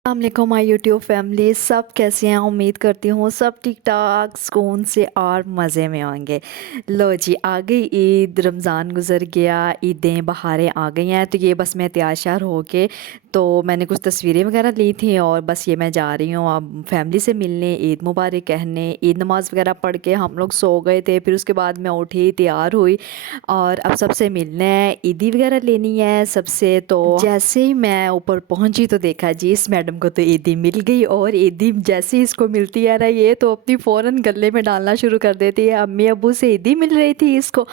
अस्सलाम वालेकुम my YouTube family, सब कैसे हैं। उम्मीद करती हूँ सब ठीक ठाक सुकून से और मज़े में होंगे। लो जी, आ गई ईद, रमज़ान गुज़र गया, ईदें बहारें आ गई हैं। तो ये बस मैं तैयार श्यार हो के तो मैंने कुछ तस्वीरें वगैरह ली थी और बस ये मैं जा रही हूँ अब फैमिली से मिलने, ईद मुबारक कहने। ईद नमाज़ वगैरह पढ़ के हम लोग सो गए थे, फिर उसके बाद मैं उठी, तैयार हुई और अब सबसे मिलना है, ईदी वगैरह लेनी है सबसे। तो जैसे ही मैं ऊपर पहुंची तो देखा जी इस मैडम को तो ईदी मिल गई, और ईदी जैसे ही इसको मिलती है ना, ये तो अपनी फ़ौरन गले में डालना शुरू कर देती है। अम्मी अब्बू से ईदी मिल रही थी इसको,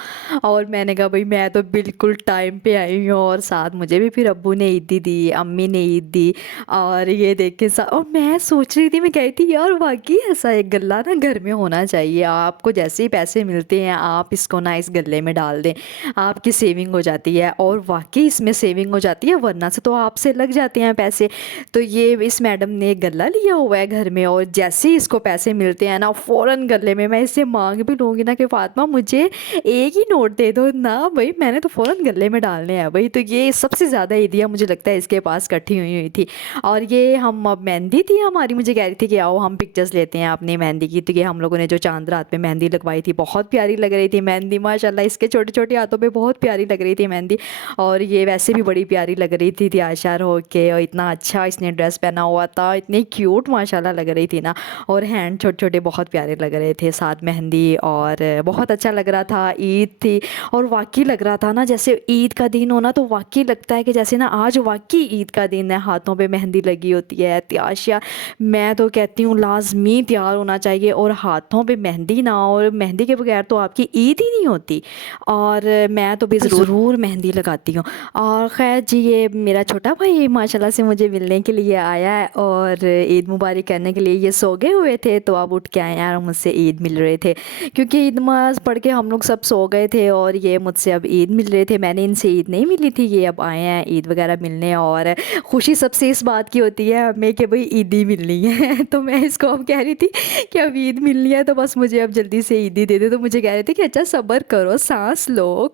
और मैंने कहा भाई मैं तो बिल्कुल टाइम पे आई हूँ। और साथ मुझे भी फिर अब्बू ने ईदी दी, अम्मी ने ईद दी। और ये देख के और मैं सोच रही थी, मैं कही थी यार वाकई ऐसा एक गल्ला ना घर में होना चाहिए। आपको जैसे ही पैसे मिलते हैं आप इसको ना इस गले में डाल दें, आपकी सेविंग हो जाती है। और वाकई इसमें सेविंग हो जाती है, वरना से तो आपसे लग जाते हैं पैसे। तो ये इस मैडम ने गल्ला लिया हुआ है घर में, और जैसे ही इसको पैसे मिलते हैं ना फ़ौरन गले में, मैं इससे मांग भी लूँगी ना कि फातिमा मुझे एक ही नोट दे दो ना भाई, मैंने तो फ़ौरन गले में डालने हैं भाई। तो ये सबसे ज़्यादा ईदियाँ मुझे लगता है इसके पास इकट्ठी हुई थी। और ये हम अब मेहंदी थी हमारी, मुझे कह रही थी कि आओ हम पिक्चर्स लेते हैं अपनी मेहंदी की। तो ये हम लोगों ने जो चांद रात में मेहंदी लगवाई थी, बहुत प्यारी लग रही थी मेहंदी माशाल्लाह। इसके छोटे छोटे हाथों पे बहुत प्यारी लग रही थी मेहंदी, और ये वैसे भी बड़ी प्यारी लग रही थी तैयार हो के। और इतना अच्छा इसने ड्रेस पहना हुआ था, इतनी क्यूट माशाल्लाह लग रही थी ना। और हैंड छोटे छोटे बहुत प्यारे लग रहे थे, साथ मेहंदी, और बहुत अच्छा लग रहा था। ईद थी और वाकई लग रहा था ना जैसे ईद का दिन होना, तो वाकई लगता है कि जैसे ना आज वाकई ईद का दिन है। हाथों पे मेहंदी लगी होती है, तैयार श्यार। मैं तो कहती हूँ लाजमी तैयार होना चाहिए, और हाथों पे मेहंदी ना हो, और मेहंदी के बगैर तो आपकी ईद ही नहीं होती। और मैं तो भी ज़रूर मेहंदी लगाती हूँ। और ख़ैर जी, ये मेरा छोटा भाई माशाल्लाह से मुझे मिलने के लिए आया है, और ईद मुबारक कहने के लिए। ये सो गए हुए थे तो अब उठ के आए हैं और मुझसे ईद मिल रहे थे, क्योंकि ईद नमाज़ पढ़ के हम लोग सब सो गए थे, और ये मुझसे अब ईद मिल रहे थे। मैंने इनसे ईद नहीं मिली थी, ये अब आए हैं ईद वगैरह मिलने। और खुशी सबसे इस बात की होती है हमें कि भाई ईदी मिलनी है। तो मैं इसको अब कह रही थी कि अब ईद मिलनी है तो बस मुझे अब जल्दी से ईदी दे दे। तो मुझे कह रहे थे कि अच्छा सब्र करो, सांस लो,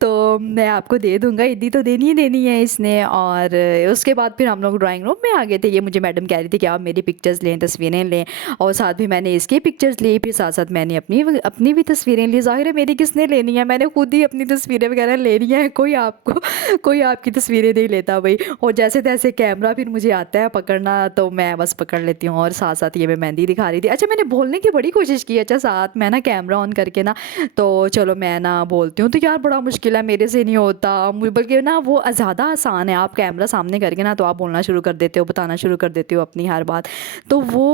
तो मैं आपको दे दूंगा, ईदी तो देनी ही देनी है इसने। और उसके बाद फिर हम लोग ड्राइंग रूम में आ गए थे। ये मुझे मैडम कह रही थी कि आप मेरी पिक्चर्स लें, तस्वीरें लें, और साथ भी मैंने इसकी पिक्चर्स ली। फिर साथ साथ मैंने अपनी भी तस्वीरें ली। ज़ाहिर है मेरी किसने लेनी है, मैंने खुद ही अपनी तस्वीरें वगैरह लेनी है, कोई आपकी तस्वीरें नहीं लेता भाई। और जैसे तैसे कैमरा फिर मुझे आता है पकड़ना, तो मैं बस पकड़ लेती हूँ। और साथ साथ ये मैं मेहंदी दिखा रही थी। अच्छा मैंने बोलने की बड़ी कोशिश की, अच्छा साथ मैं ना कैमरा ऑन करके ना, तो चलो मैं ना बोलती हूँ, तो यार बड़ा मुश्किल है, मेरे से नहीं होता। बल्कि ना वो ज़्यादा आसान है, आप कैमरा सामने करके ना तो आप बोलना शुरू कर देते हो, बताना शुरू कर देते हो अपनी हर बात। तो वो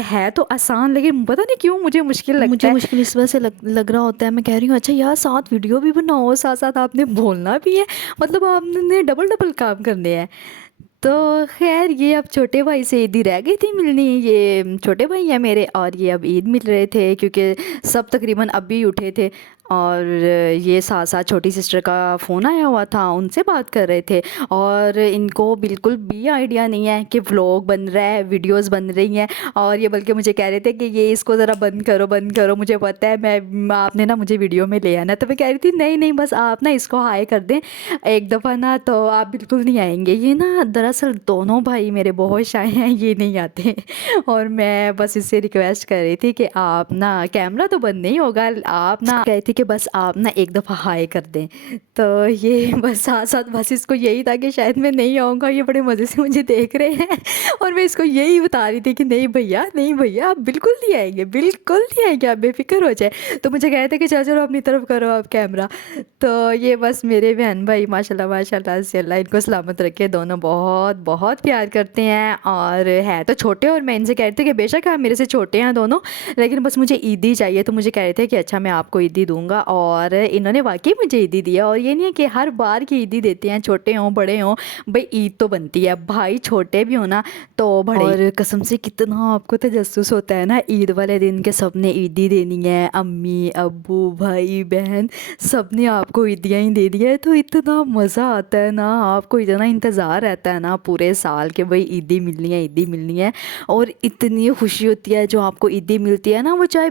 है तो आसान, लेकिन पता नहीं क्यों मुझे मुश्किल लगता है। मुश्किल इस वजह से लग रहा होता है, मैं कह रही हूँ अच्छा यार साथ वीडियो भी बनाओ, साथ साथ आपने बोलना भी है, मतलब आपने डबल डबल काम करने हैं। तो खैर ये अब छोटे भाई से ईदी रह गई थी मिलनी। ये छोटे भाई हैं मेरे, और ये अब ईद मिल रहे थे क्योंकि सब तकरीबन अभी उठे थे। और ये साथ साथ छोटी सिस्टर का फ़ोन आया हुआ था, उनसे बात कर रहे थे। और इनको बिल्कुल भी आइडिया नहीं है कि व्लॉग बन रहा है, वीडियोस बन रही हैं। और ये बल्कि मुझे कह रहे थे कि ये इसको ज़रा बंद करो बंद करो, मुझे पता है मैं आपने ना मुझे वीडियो में ले आना। तो मैं कह रही थी नहीं नहीं, बस आप ना इसको हाय कर दें एक दफ़ा ना, तो आप बिल्कुल नहीं आएंगे। ये ना दरअसल दोनों भाई मेरे बहुत शाय हैं, ये नहीं आते। और मैं बस इससे रिक्वेस्ट कर रही थी कि आप ना, कैमरा तो बंद नहीं होगा, आप ना कह रही थी कि बस आप ना एक दफ़ा हाय कर दें। तो ये बस साथ साथ बस इसको यही था कि शायद मैं नहीं आऊँगा, ये बड़े मज़े से मुझे देख रहे हैं। और मैं इसको यही बता रही थी कि नहीं भैया नहीं भैया, आप बिल्कुल नहीं आएंगे, बिल्कुल नहीं आएंगे, आप बेफिक्र हो जाए। तो मुझे कह रहे थे कि चलो चलो अपनी तरफ करो आप कैमरा। तो ये बस मेरे बहन भाई माशाल्लाह माशाल्लाह से अल्लाह इनको सलामत रखे, दोनों बहुत बहुत प्यार करते हैं। और है तो छोटे, और मैं इनसे कह रही थी कि बेशक आप मेरे से छोटे हैं दोनों, लेकिन बस मुझे ईदी चाहिए। तो मुझे कह रहे थे कि अच्छा मैं आपको ईदी दूंगा, और इन्होंने वाकई मुझे ईदी दिया। और ये नहीं है कि हर बार की ईदी देते हैं, छोटे हों बड़े हों, भाई ईद तो बनती है, भाई छोटे भी हो ना तो बड़े। और कसम से कितना आपको तजस्सुस होता है ना ईद वाले दिन के, सब ने ईदी देनी है, अम्मी अब्बू भाई बहन सब ने आपको ईदियाँ ही दे दी है। तो इतना मज़ा आता है ना, आपको इतना इंतज़ार रहता है ना पूरे साल के, भाई ईदी मिलनी है ईदी मिलनी है। और इतनी खुशी होती है जो आपको ईदी मिलती है ना, वो चाहे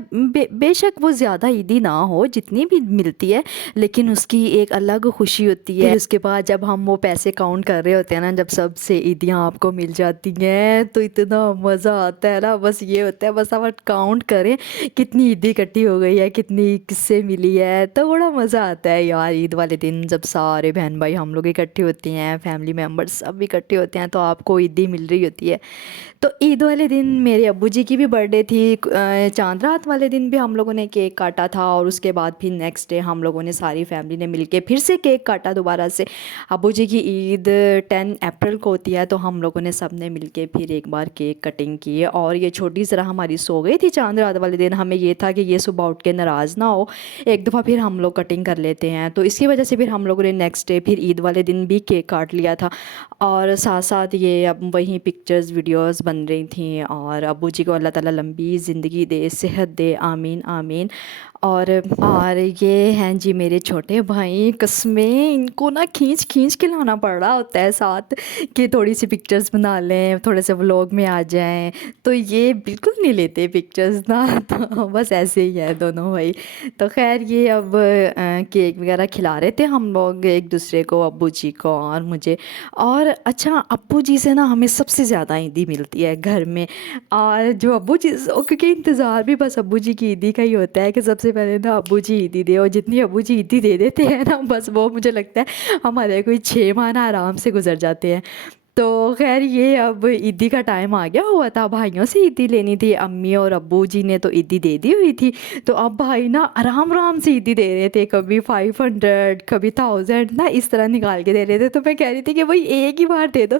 बेशक वो ज़्यादा ईदी ना हो, जितनी جتنی بھی ملتی ہے لیکن اس کی ایک الگ خوشی ہوتی ہے. پھر اس کے بعد جب ہم وہ پیسے کاؤنٹ کر رہے ہوتے ہیں نا، جب سب سے عیدیاں آپ کو مل جاتی ہیں تو اتنا مزہ آتا ہے نا. بس یہ ہوتا ہے بس ہم کاؤنٹ کریں کتنی عیدی اکٹھی ہو گئی ہے، کتنی کس سے ملی ہے، تو بڑا مزہ آتا ہے یار. عید والے دن جب سارے بہن بھائی ہم لوگ اکٹھے ہوتے ہیں، فیملی ممبرس سب اکٹھے ہوتے ہیں، تو آپ کو عیدی مل رہی ہوتی ہے. تو عید والے دن میرے ابو جی کی بھی برتھ ڈے تھی. چاند رات والے دن بھی ہم لوگوں نے کیک کاٹا تھا، اور اس کے بعد پھر نیکسٹ ڈے ہم لوگوں نے ساری فیملی نے مل کے پھر سے کیک کاٹا دوبارہ سے. ابو جی کی عید 10 اپریل کو ہوتی ہے، تو ہم لوگوں نے سب نے مل کے پھر ایک بار کیک کٹنگ کی. اور یہ چھوٹی ذرا ہماری سو گئی تھی چاند رات والے دن. ہمیں یہ تھا کہ یہ صبح اٹھ کے ناراض نہ ہو، ایک دفعہ پھر ہم لوگ کٹنگ کر لیتے ہیں. تو اس کی وجہ سے پھر ہم لوگوں نے نیکسٹ ڈے پھر عید والے دن بھی کیک کاٹ لیا تھا. اور ساتھ ساتھ یہ اب وہیں پکچرز ویڈیوز بن رہی تھیں. اور ابو جی کو اللہ تعالیٰ لمبی زندگی دے، صحت دے، آمین آمین. اور یہ ہیں جی میرے چھوٹے بھائی. قسمیں ان کو نا کھینچ کھینچ کے لانا پڑ رہا ہوتا ہے ساتھ کہ تھوڑی سی پکچرز بنا لیں، تھوڑے سے ولاگ میں آ جائیں. تو یہ بالکل نہیں لیتے پکچرز نا، تو بس ایسے ہی ہے دونوں بھائی. تو خیر یہ اب کیک وغیرہ کھلا رہے تھے ہم لوگ ایک دوسرے کو، ابو جی کو اور مجھے. اور اچھا ابو جی سے نا ہمیں سب سے زیادہ عیدی ملتی ہے گھر میں. اور جو ابو جی، کیونکہ انتظار بھی بس ابو جی کی عیدی کا ہی ہوتا ہے کہ سب سے پہلے نا ابو جی عیدی دے. اور جتنی ابو جی عیدی دے دیتے ہیں نا، بس وہ مجھے لگتا ہے ہمارے کوئی 6 ماہ نا آرام سے گزر جاتے ہیں. تو خیر یہ اب عیدی کا ٹائم آ گیا ہوا تھا، بھائیوں سے عیدی لینی تھی. امی اور ابو جی نے تو عیدی دے دی ہوئی تھی، تو اب بھائی نا آرام آرام سے عیدی دے رہے تھے. کبھی 500 کبھی 1000 نا اس طرح نکال کے دے رہے تھے. تو میں کہہ رہی تھی کہ بھائی ایک ہی بار دے دو،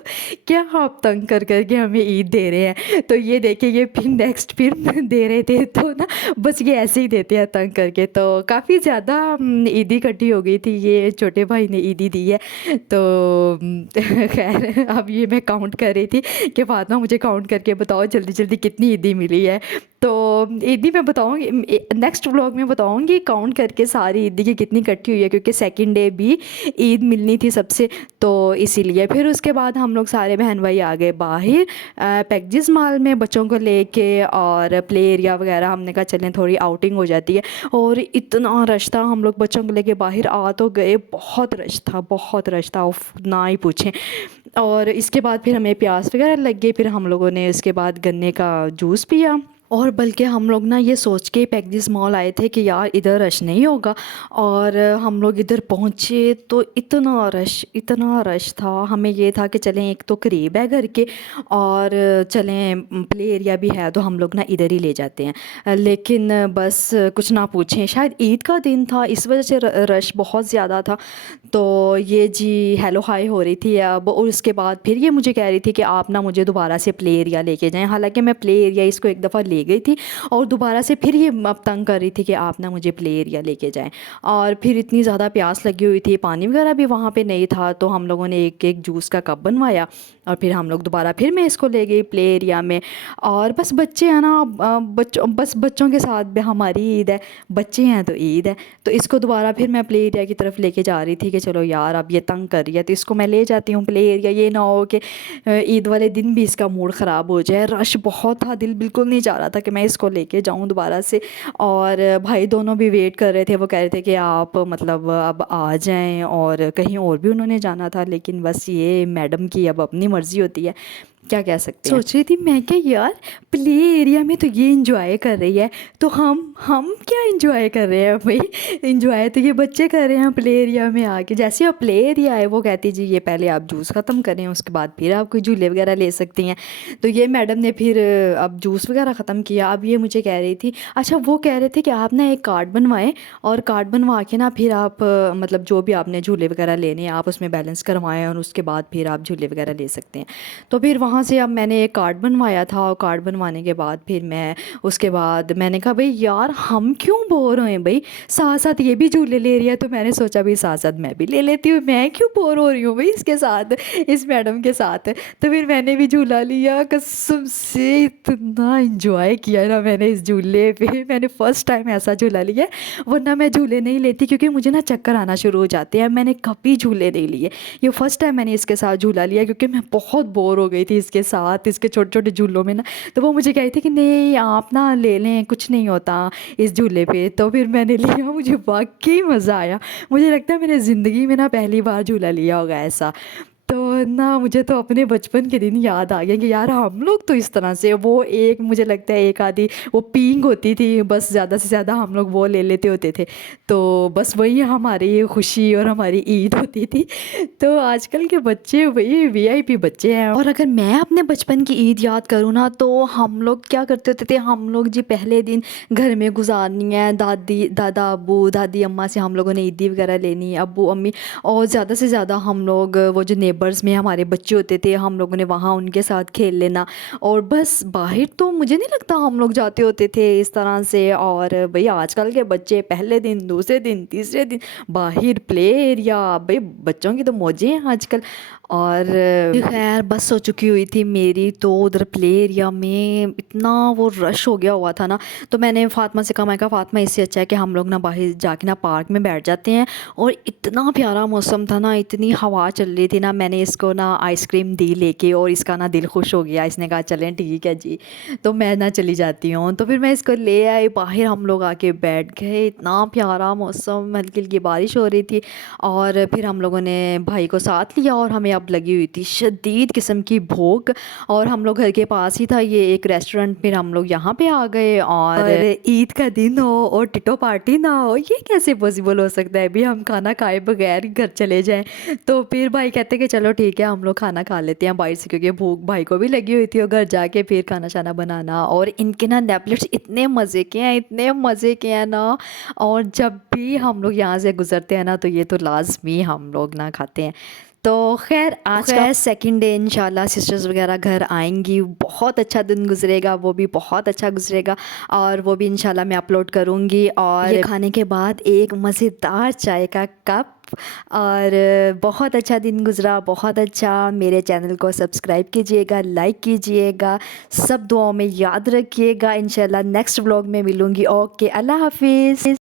کیا آپ تنگ کر کر کے ہمیں عید دے رہے ہیں. تو یہ دیکھیں یہ پھر نیکسٹ پھر دے رہے تھے، تو نا بس یہ ایسے ہی دیتے ہیں تنگ کر کے. تو کافی زیادہ عیدی اکٹھی ہو گئی تھی. یہ چھوٹے بھائی نے عیدی دی ہے. تو خیر اب یہ میں کاؤنٹ کر رہی تھی کہ فاطمہ مجھے کاؤنٹ کر کے بتاؤ جلدی جلدی کتنی عیدی ملی ہے. تو عیدی میں بتاؤں گی نیکسٹ व्लॉग میں بتاؤں گی کاؤنٹ کر کے ساری عیدی کی کتنی اکٹھی ہوئی ہے، کیونکہ سیکنڈ ڈے بھی عید ملنی تھی سب سے، تو اسی لیے. پھر اس کے بعد ہم لوگ سارے بہن بھائی آ گئے باہر پیکجز مال میں بچوں کو لے کے، اور پلے ایریا وغیرہ ہم نے کہا چلیں تھوڑی آؤٹنگ ہو جاتی ہے. اور اتنا رش تھا، ہم لوگ بچوں کو لے کے باہر آ تو گئے، بہت رش تھا بہت رش تھا، نہ ہی پوچھیں. اور اس کے بعد پھر ہمیں پیاس وغیرہ لگ گئی. پھر ہم لوگوں نے اس کے بعد گنے کا جوس پیا. اور بلکہ ہم لوگ نا یہ سوچ کے پیکجز مال آئے تھے کہ یار ادھر رش نہیں ہوگا. اور ہم لوگ ادھر پہنچے تو اتنا رش تھا. ہمیں یہ تھا کہ چلیں ایک تو قریب ہے گھر کے، اور چلیں پلے ایریا بھی ہے تو ہم لوگ نا ادھر ہی لے جاتے ہیں. لیکن بس کچھ نہ پوچھیں، شاید عید کا دن تھا اس وجہ سے رش بہت زیادہ تھا. تو یہ جی ہیلو ہائی ہو رہی تھی اب. اور اس کے بعد پھر یہ مجھے کہہ رہی تھی کہ آپ نا مجھے دوبارہ سے پلے ایریا لے کے جائیں. حالانکہ میں پلے ایریا اس کو ایک دفعہ لے گئی تھی، اور دوبارہ سے پھر یہ اب تنگ کر رہی تھی کہ آپ نا مجھے پلے ایریا لے کے جائیں. اور پھر اتنی زیادہ پیاس لگی ہوئی تھی، پانی وغیرہ بھی وہاں پہ نہیں تھا. تو ہم لوگوں نے ایک جوس کا کپ بنوایا، اور پھر ہم لوگ دوبارہ پھر میں اس کو لے گئی پلے ایریا میں. اور بس بچے ہیں نا، بچوں کے ساتھ بھی ہماری عید ہے، بچے ہیں تو عید ہے. تو اس کو دوبارہ پھر میں پلے ایریا کی طرف لے کے جا رہی تھی کہ چلو یار اب یہ تنگ کر رہی ہے تو اس کو میں لے جاتی ہوں پلے ایریا. یہ نہ ہو کہ عید والے دن بھی اس کا موڈ خراب ہو جائے. رش بہت تھا، دل بالکل نہیں چاہ رہا تھا کہ میں اس کو لے کے جاؤں دوبارہ سے. اور بھائی دونوں بھی ویٹ کر رہے تھے، وہ کہہ رہے تھے کہ آپ مطلب اب آ جائیں، اور کہیں اور بھی انہوں نے جانا تھا. لیکن بس یہ میڈم کی اب اپنی مرضی ہوتی ہے، کیا کہہ سکتے ہیں. سوچ رہی تھی میں کہ یار پلے ایریا میں تو یہ انجوائے کر رہی ہے، تو ہم کیا انجوائے کر رہے ہیں بھائی؟ انجوائے تو یہ بچے کر رہے ہیں پلے ایریا میں آ کے. جیسے اب پلے ایریا ہے وہ کہتی جی یہ پہلے آپ جوس ختم کریں، اس کے بعد پھر آپ کوئی جھولے وغیرہ لے سکتی ہیں. تو یہ میڈم نے پھر اب جوس وغیرہ ختم کیا. اب یہ مجھے کہہ رہی تھی، اچھا وہ کہہ رہے تھے کہ آپ نا ایک کارڈ بنوائیں، اور کارڈ بنوا کے نا پھر آپ مطلب جو بھی آپ نے جھولے وغیرہ لینے ہیں آپ اس میں بیلنس کروائیں، اور اس کے بعد پھر آپ جھولے وغیرہ لے سکتے ہیں. تو پھر وہاں سے اب میں نے ایک کارڈ بنوایا تھا، اور کارڈ بنوانے کے بعد پھر میں اس کے بعد میں نے کہا بھئی یار ہم کیوں بور ہوئے بھئی، ساتھ ساتھ یہ بھی جھولے لے رہی ہے. تو میں نے سوچا بھئی ساتھ ساتھ میں بھی لے لیتی ہوں، میں کیوں بور ہو رہی ہوں بھئی اس کے ساتھ، اس میڈم کے ساتھ. تو پھر میں نے بھی جھولا لیا. قسم سے اتنا انجوائے کیا نا میں نے اس جھولے پہ. میں نے فرسٹ ٹائم ایسا جھولا لیا، ورنہ میں جھولے نہیں لیتی کیونکہ مجھے نا چکر آنا شروع ہو جاتے ہیں. میں نے کبھی جھولے نہیں لیے، یہ فرسٹ ٹائم میں نے اس کے ساتھ جھولا لیا کیونکہ میں بہت بور ہو گئی تھی इसके साथ, इसके छोटे-छोटे झूलों में ना, तो वो मुझे कह रही थी कि नहीं आप ना ले लें, कुछ नहीं होता इस झूले पे। तो फिर मैंने लिया, मुझे वाक़ई मज़ा आया। मुझे लगता है मैंने ज़िंदगी में ना पहली बार झूला लिया होगा ऐसा। तो ना मुझे तो अपने बचपन के दिन याद आ गए कि यार हम लोग तो इस तरह से, वो एक मुझे लगता है एक आधी वो पींग होती थी, बस ज़्यादा से ज़्यादा हम लोग वो ले लेते होते थे। तो बस वही हमारी खुशी और हमारी ईद होती थी। तो आजकल के बच्चे वही वीआईपी बच्चे हैं। और अगर मैं अपने बचपन की ईद याद करूँ ना, तो हम लोग क्या करते होते थे, हम लोग जी पहले दिन घर में गुजारनी है, दादा अब्बू दादी अम्मा से हम लोगों ने ईदी वगैरह लेनी, अब्बू अम्मी, और ज़्यादा से ज़्यादा हम लोग वो जो नेबर्स में हमारे बच्चे होते थे, हम लोगों ने वहाँ उनके साथ खेल लेना। और बस बाहर तो मुझे नहीं लगता हम लोग जाते होते थे इस तरह से। और भाई आजकल के बच्चे पहले दिन, दूसरे दिन, तीसरे दिन बाहर प्ले एरिया, भाई बच्चों की तो मौजें हैं आजकल। और खैर बस हो चुकी हुई थी मेरी, तो उधर प्ले एरिया में इतना वो रश हो गया हुआ था ना, तो मैंने फ़ातिमा से कहा, मैं कहा फ़ातिमा इससे अच्छा है कि हम लोग ना बाहर जाके ना पार्क में बैठ जाते हैं। और इतना प्यारा मौसम था ना, इतनी हवा चल रही थी ना, मैंने इसको ना आइसक्रीम दी लेके, और इसका ना दिल खुश हो गया, इसने कहा चलें ठीक है जी, तो मैं ना चली जाती हूँ। तो फिर मैं इसको ले आई बाहर, हम लोग आके बैठ गए, इतना प्यारा मौसम, हल्की हल्की बारिश हो रही थी। और फिर हम लोगों ने भाई को साथ लिया, और हमें अब लगी हुई थी शदीद किस्म की भूख। और हम लोग घर के पास ही था ये एक रेस्टोरेंट, फिर हम लोग यहाँ पे आ गए। और ईद का दिन हो और टिटो पार्टी ना हो, ये कैसे पॉसिबल हो सकता है, अभी हम खाना खाए बगैर घर चले जाएं। तो फिर भाई कहते कि चलो ठीक है हम लोग खाना खा लेते हैं बाहर से, क्योंकि भूख भाई को भी लगी हुई थी, और घर जाके फिर खाना शाना बनाना। और इनके ना नेपलेट्स इतने मज़े के हैं, इतने मज़े के हैं ना। और जब भी हम लोग यहाँ से गुजरते हैं ना, तो ये तो लाजमी हम लोग ना खाते हैं। तो खैर आज का सेकंड डे इंशाल्लाह सिस्टर्स वगैरह घर आएंगी, बहुत अच्छा दिन गुजरेगा, वो भी बहुत अच्छा गुजरेगा। और वो भी इंशाल्लाह मैं अपलोड करूँगी। और ये खाने के बाद एक मज़ेदार चाय का कप, और बहुत अच्छा दिन गुजरा, बहुत अच्छा। मेरे चैनल को सब्सक्राइब कीजिएगा, लाइक कीजिएगा, सब दुआओं में याद रखिएगा। इंशाल्लाह नेक्स्ट व्लॉग में मिलूँगी। ओके, अल्लाह हाफिज़।